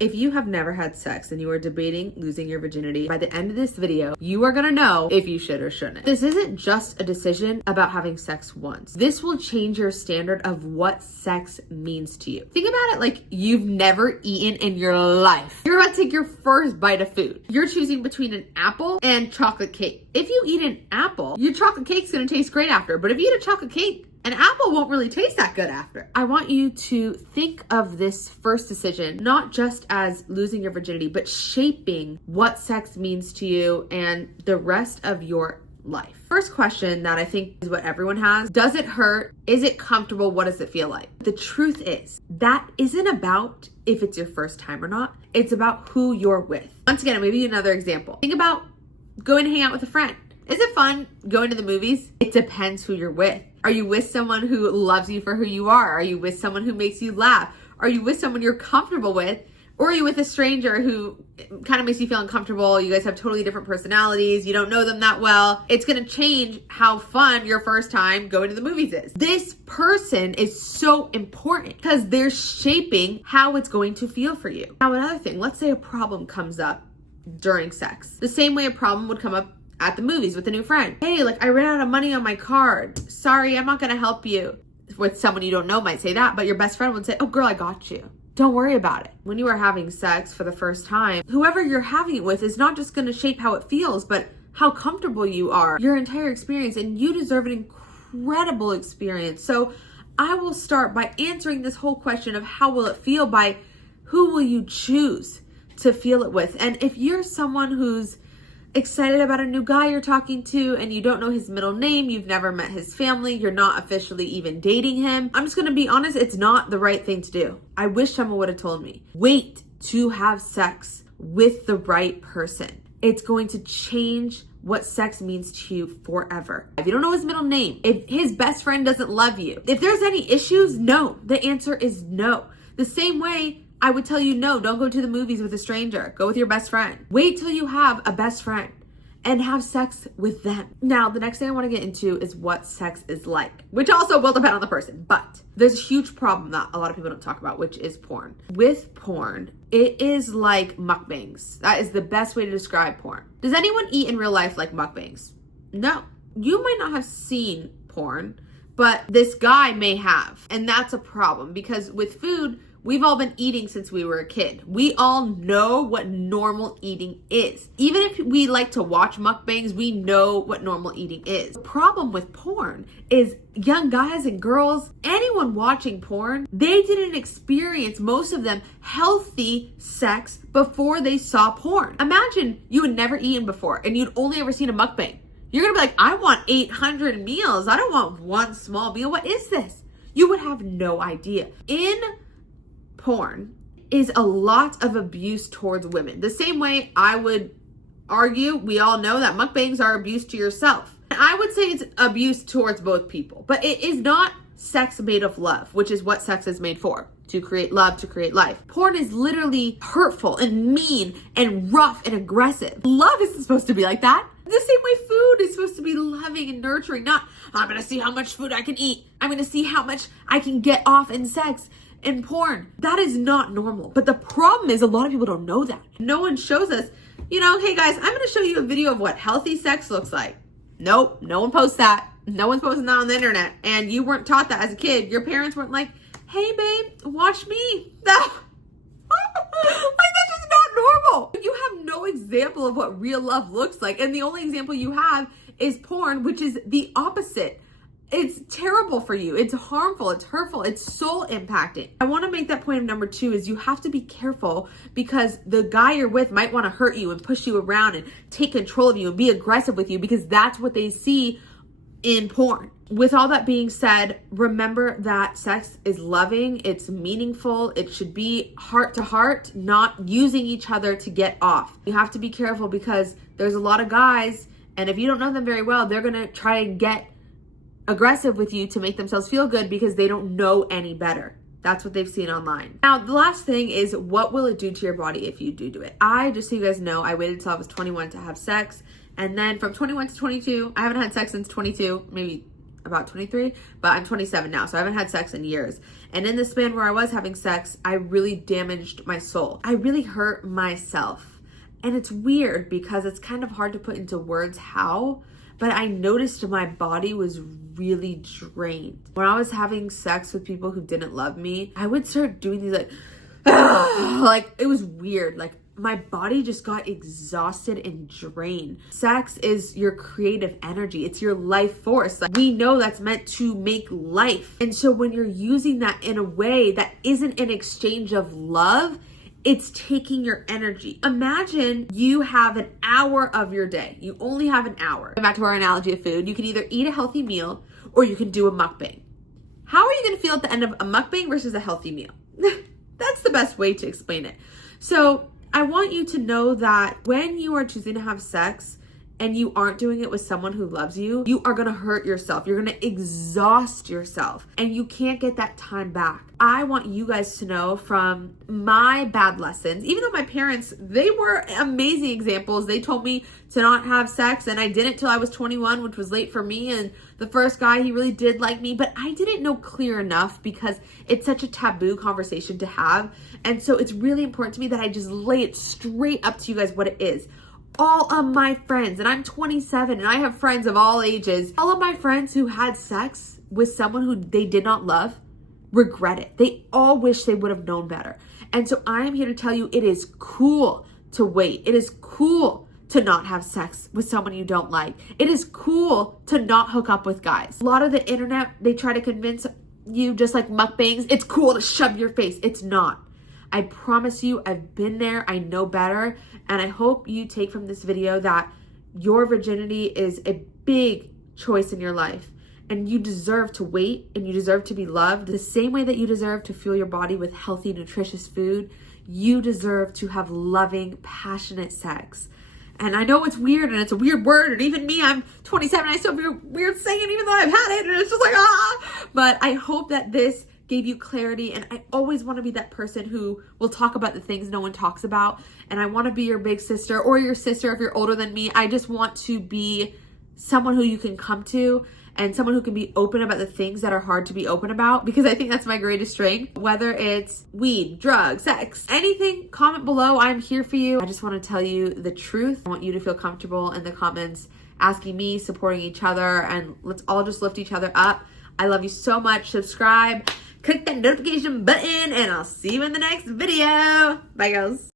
If you have never had sex and you are debating losing your virginity, by the end of this video, you are gonna know if you should or shouldn't. This isn't just a decision about having sex once. This will change your standard of what sex means to you. Think about it like you've never eaten in your life. You're about to take your first bite of food. You're choosing between an apple and chocolate cake. If you eat an apple, your chocolate cake's gonna taste great after. But if you eat a chocolate cake, an apple won't really taste that good after. I want you to think of this first decision, not just as losing your virginity, but shaping what sex means to you and the rest of your life. First question that I think is what everyone has: does it hurt? Is it comfortable? What does it feel like? The truth is, that isn't about if it's your first time or not. It's about who you're with. Once again, maybe another example. Think about going to hang out with a friend. Is it fun going to the movies? It depends who you're with. Are you with someone who loves you for who you are? Are you with someone who makes you laugh? Are you with someone you're comfortable with? Or are you with a stranger who kind of makes you feel uncomfortable? You guys have totally different personalities. You don't know them that well. It's going to change how fun your first time going to the movies is. This person is so important because they're shaping how it's going to feel for you. Now, another thing, let's say a problem comes up during sex. The same way a problem would come up at the movies with a new friend. Hey, like I ran out of money on my card. Sorry, I'm not gonna help you. With someone you don't know might say that, but your best friend would say, oh girl, I got you. Don't worry about it. When you are having sex for the first time, whoever you're having it with is not just gonna shape how it feels, but how comfortable you are, your entire experience, and you deserve an incredible experience. So I will start by answering this whole question of how will it feel by who will you choose to feel it with. And if you're someone who's excited about a new guy you're talking to and you don't know his middle name, you've never met his family, you're not officially even dating him, I'm just gonna be honest, it's not the right thing to do. I wish someone would have told me. Wait to have sex with the right person. It's going to change what sex means to you forever. If you don't know his middle name, if his best friend doesn't love you, if there's any issues, no. The answer is no. The same way I would tell you, no, don't go to the movies with a stranger. Go with your best friend. Wait till you have a best friend and have sex with them. Now, the next thing I want to get into is what sex is like, which also will depend on the person, but there's a huge problem that a lot of people don't talk about, which is porn. With porn, it is like mukbangs. That is the best way to describe porn. Does anyone eat in real life like mukbangs? No. You might not have seen porn, but this guy may have. And that's a problem because with food, we've all been eating since we were a kid. We all know what normal eating is. Even if we like to watch mukbangs, we know what normal eating is. The problem with porn is young guys and girls, anyone watching porn, they didn't experience, most of them, healthy sex before they saw porn. Imagine you had never eaten before and you'd only ever seen a mukbang. You're gonna be like, I want 800 meals. I don't want one small meal. What is this? You would have no idea. In porn is a lot of abuse towards women. The same way I would argue, we all know that mukbangs are abuse to yourself. I would say it's abuse towards both people, but it is not sex made of love, which is what sex is made for, to create love, to create life. Porn is literally hurtful and mean and rough and aggressive. Love isn't supposed to be like that. The same way food is supposed to be loving and nurturing, not, I'm gonna see how much food I can eat. I'm gonna see how much I can get off in sex. In porn, that is not normal. But the problem is a lot of people don't know that. No one shows us, hey guys, I'm gonna show you a video of what healthy sex looks like. Nope, no one posts that. No one's posting that on the internet. And you weren't taught that as a kid. Your parents weren't like, hey babe, watch me. Like that's just not normal. You have no example of what real love looks like. And the only example you have is porn, which is the opposite. It's terrible for you. It's harmful. It's hurtful. It's soul impacting. I want to make that point of number 2 is you have to be careful because the guy you're with might want to hurt you and push you around and take control of you and be aggressive with you because that's what they see in porn. With all that being said, remember that sex is loving. It's meaningful. It should be heart to heart, not using each other to get off. You have to be careful because there's a lot of guys, and if you don't know them very well, they're going to try and get aggressive with you to make themselves feel good because they don't know any better. That's what they've seen online. Now, the last thing is, what will it do to your body if you do it? Just so you guys know, I waited till I was 21 to have sex. And then from 21 to 22, I haven't had sex since 22, maybe about 23, but I'm 27 now, so I haven't had sex in years. And in the span where I was having sex, I really damaged my soul. I really hurt myself. And it's weird because it's kind of hard to put into words how, but I noticed my body was really drained. When I was having sex with people who didn't love me, I would start doing these like it was weird. Like my body just got exhausted and drained. Sex is your creative energy. It's your life force. Like, we know that's meant to make life. And so when you're using that in a way that isn't an exchange of love, it's taking your energy. Imagine you have an hour of your day. You only have an hour. Back to our analogy of food. You can either eat a healthy meal or you can do a mukbang. How are you going to feel at the end of a mukbang versus a healthy meal? That's the best way to explain it. So I want you to know that when you are choosing to have sex and you aren't doing it with someone who loves you, you are gonna hurt yourself. You're gonna exhaust yourself and you can't get that time back. I want you guys to know from my bad lessons, even though my parents, they were amazing examples. They told me to not have sex and I didn't till I was 21, which was late for me. And the first guy, he really did like me, but I didn't know clear enough because it's such a taboo conversation to have. And so it's really important to me that I just lay it straight up to you guys what it is. All of my friends, and I'm 27 and I have friends of all ages, all of my friends who had sex with someone who they did not love regret it. They all wish they would have known better. And so I am here to tell you it is cool to wait. It is cool to not have sex with someone you don't like. It is cool to not hook up with guys. A lot of the internet, they try to convince you, just like mukbangs, it's cool to shove your face. It's not. I promise you, I've been there, I know better, and I hope you take from this video that your virginity is a big choice in your life, and you deserve to wait, and you deserve to be loved. The same way that you deserve to fuel your body with healthy, nutritious food, you deserve to have loving, passionate sex. And I know it's weird, and it's a weird word, and even me, I'm 27, I still feel weird saying it, even though I've had it, and it's just like, ah! But I hope that this gave you clarity, and I always want to be that person who will talk about the things no one talks about, and I want to be your big sister or your sister if you're older than me. I just want to be someone who you can come to and someone who can be open about the things that are hard to be open about, because I think that's my greatest strength. Whether it's weed, drugs, sex, anything, comment below. I'm here for you. I just want to tell you the truth. I want you to feel comfortable in the comments asking me, supporting each other, and let's all just lift each other up. I love you so much. Subscribe. Click that notification button and I'll see you in the next video. Bye, guys.